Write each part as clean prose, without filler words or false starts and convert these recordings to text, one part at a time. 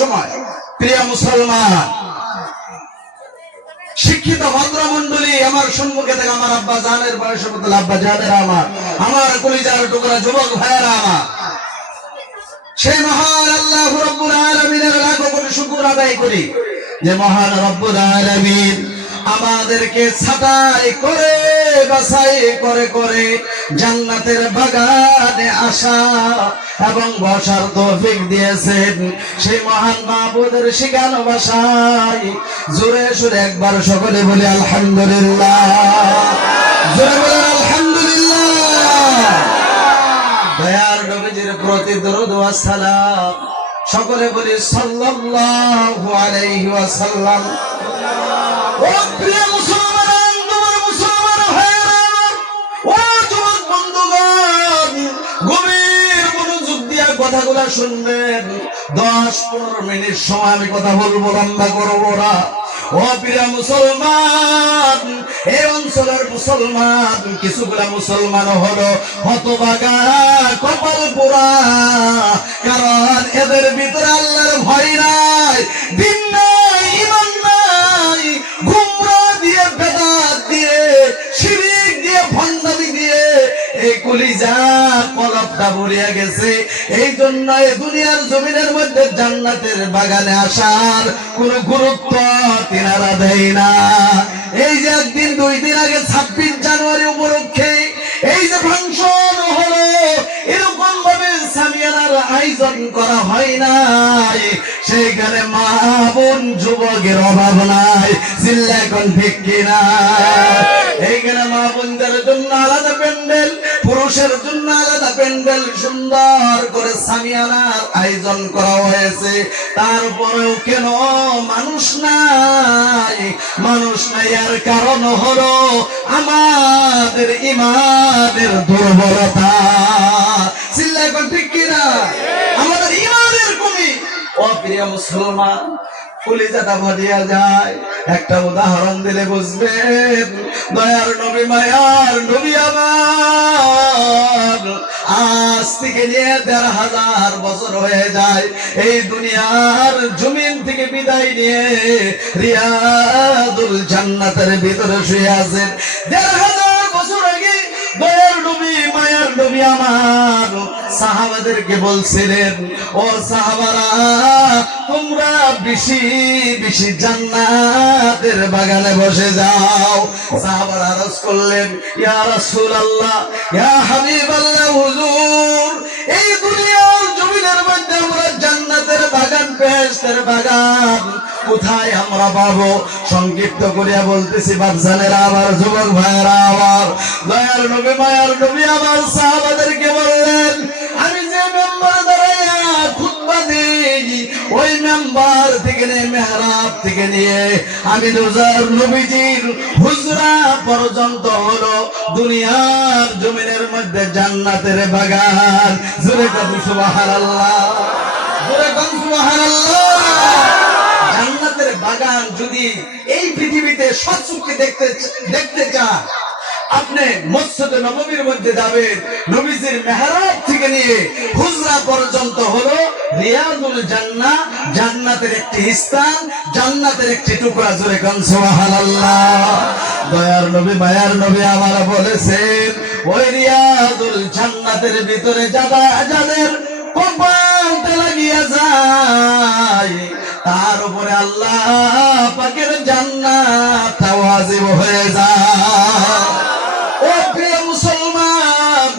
সময়। প্রিয় মুসলমান, শিক্ষিত ভদ্রমন্ডলী, আমার সম্মুখে থেকে আমার আব্বা জানের বয়সের মতো আব্বা জানেরা, আমার কলিজার টুকরা যুবক ভাইয়েরা আমার, সেই মহান আল্লাহ রব্বুল আলামিনের লাখো কোটি শুকর আদায় করি যে মহান রব্বুল আলামিন আমাদেরকে ছাঁটাই করে বাছাই করে করে জান্নাতের বাগানে আসা এবং বসার তৌফিক দিয়েছেন। সেই মহান মাবুদের শিখানো ভাষায় জোরে সুরে একবার সকলে বলি আলহামদুলিল্লাহ, জোরে বলে আলহামদুলিল্লাহ। দয়ার নবীজির প্রতি দরুদ ওয়া সালাম সকলে বলি সাল্লাল্লাহু আলাইহি ওয়াসাল্লাম। ও প্রিয় মুসলমান, তোমার মুসলমান ভাইরা, ও যুবক বন্ধুগণ, গভীর মনোযোগ দিয়ে কথাগুলো শুনবেন। 10-15 মিনিট সময় আমি কথা বলবো, লম্বা করবো না। ও প্রিয় মুসলমান, এই অঞ্চলের মুসলমান কিছুগুলা মুসলমান হলো হতভাগা, কপাল পোড়া, কারণ এদের ভিতরে আল্লাহর ভয় নাই, দিন নাই, ঈমান নাই, গুমরা দিয়ে, বেদাত দিয়ে, শিরক দিয়ে, ভণ্ডামি দিয়ে এই কলিজা কলবটা ভরিয়া গেছে। এই জন্য এই দুনিয়ার জমিনের মধ্যে জান্নাতের বাগানে আসার কোন গুরুত্ব তিনারা দেয় না। এই যে একদিন 2 দিন আগে 26 জানুয়ারি উপলক্ষে এই যে ফাংশন হলো, এরকম ভাবে সামিয়ানার আয়োজন করা হয় নাই, সেইখানে মা বোন যুবকের অভাব নাই। চিল্লা এখন ঠিক কিনা? এইখানে মা বোনদের জন্য আলাদা প্যান্ডেল, পুরুষের জন্য আলাদা প্যান্ডেল, সুন্দর করে সামিয়ানার আয়োজন করা হয়েছে। তারপরেও কেন মানুষ নাই? মানুষ নাই এর কারণ হলো আমাদের ইমানের দুর্বলতা। চিল্লা এখন ঠিক কিনা? আমাদের ইমানের কমি। ও প্রিয় মুসলমান, কলিজাটা ভাজিয়া যায়। একটা উদাহরণ দিলে বুঝবেন। দয়ার নবী, মায়ার নবী আমার আজ থেকে নিয়ে ১৫০০ বছর হয়ে যায় এই দুনিয়ার জমিন থেকে বিদায় নিয়ে রিয়াদুল জান্নাতের ভিতরে শুয়ে আছেন। ১৫০০ বছর আগে দয়ার নবী, মায়ার নবী আমার সাহাবাদেরকে বলছিলেন, ও সাহাবারা, তোমরা বেশি বেশি জান্নাতের বাগানে বসে যাও। সাহাবারা আরজ করলেন, ইয়া রাসূলুল্লাহ, ইয়া হাবিবাল্লাহ, হুজুর, এই দুনিয়ার জমিনের মধ্যে আমরা জান্নাতের বাগান, বেহেশতের বাগান কোথায় আমরা পাবো? সংক্ষিপ্ত করিয়া বলতেছি বাপজানেরা, আবার যুবক ভাইয়েরা আমার, দয়ার নবী, মায়ার নবী আমার সাহাবাদেরকে বললেন, আমি যে মেম্বার দাঁড়াইয়া খুতবা দিই, ওই মেম্বার থেকে নিয়ে, মেহরাব থেকে নিয়ে আমি রোজার নবীজির হুজরা পর্যন্ত হলো দুনিয়ার জমিনের মধ্যে জান্নাতের বাগান। জোরে কান সুবহানাল্লাহ, জোরে কান সুবহানাল্লাহ। জান্নাতের বাগান যদি এই পৃথিবীতে সচক্ষে দেখতে চান, আপনি মসজিদে নববীর মধ্যে যাবেন, নবীজির মেহরাব থেকে নিয়ে হুজরা পর্যন্ত হলো রিয়াদুল জান্নাহ, জান্নাতের একটি স্থান, জান্নাতের একটি টুকরা। জোরে কান সুবহানাল্লাহ। দয়ার নবী, মায়ার নবী আমার বলেছেন, ওই রিয়াদুল জান্নাতের ভিতরে যাদের কপালটা লাগিয়া যায়, তার উপরে আল্লাহ পাকের জান্নাত ওয়াজিব হয়ে যায়। ও প্রিয় মুসলমান,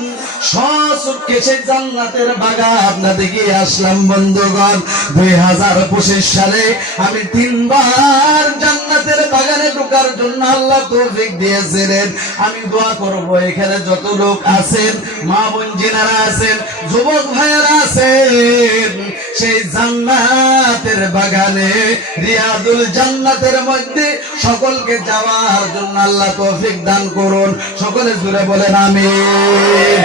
সচক্ষে সেই জান্নাতের বাগান দেখে আসলাম বন্ধুগণ। 2025 সালে আমি 3 বার জান্নাতের বাগানে ঢোকার জন্য আল্লাহ তৌফিক দিয়েছিলেন। আমি দোয়া করব, এখানে যত লোক আছেন, মা বোন জিনারা আছেন, যুবক ভাইয়েরা আছেন, সেই জান্নাতের বাগানে, রিয়াদুল জান্নাতের মধ্যে সকলকে যাওয়ার জন্য আল্লাহ তৌফিক দান করুন। সকলে জুড়ে বলেন আমিন।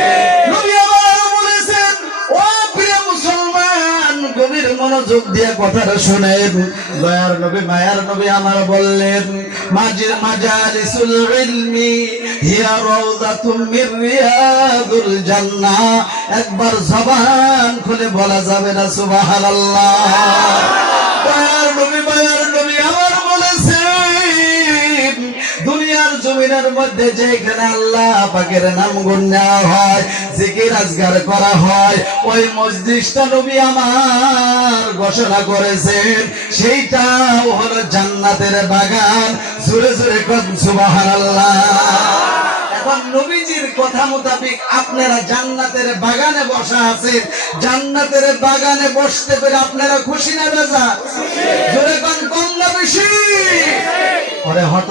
নবী আমার বলেছেন, ও প্রিয় মুসলমান, গভীর মনোযোগ দিয়ে কথাটা শুনেন। দয়ার নবী, মায়ার নবী আমার বললেন, মাজালিসুল ইলমি হিয়া রাউযাতুম মির রিয়াদুল জান্নাহ। একবার জবান খুলে বলা যাবে না সুবহানাল্লাহ? মায়ার নবী আমার বলেছেন, দুনিয়ার জমিনের মধ্যে যেখানে আল্লাহ পাকের নাম গুণ নেওয়া হয়, জিকির আজগার করা হয়, ওই মজলিসটা নবী আমার ঘোষণা করেছেন সেইটা হলো জান্নাতের বাগান। জোরে জোরে কোন সুবহানাল্লাহ। এখন নবীজির কথা মোতাবেক আপনারা জান্নাতের বাগানে বসা আছেন, জান্নাতের বাগানে বসতে পেরে আপনারা খুশি না বেজা? জোরে কোন কম না বেশি? ওরে হঠাৎ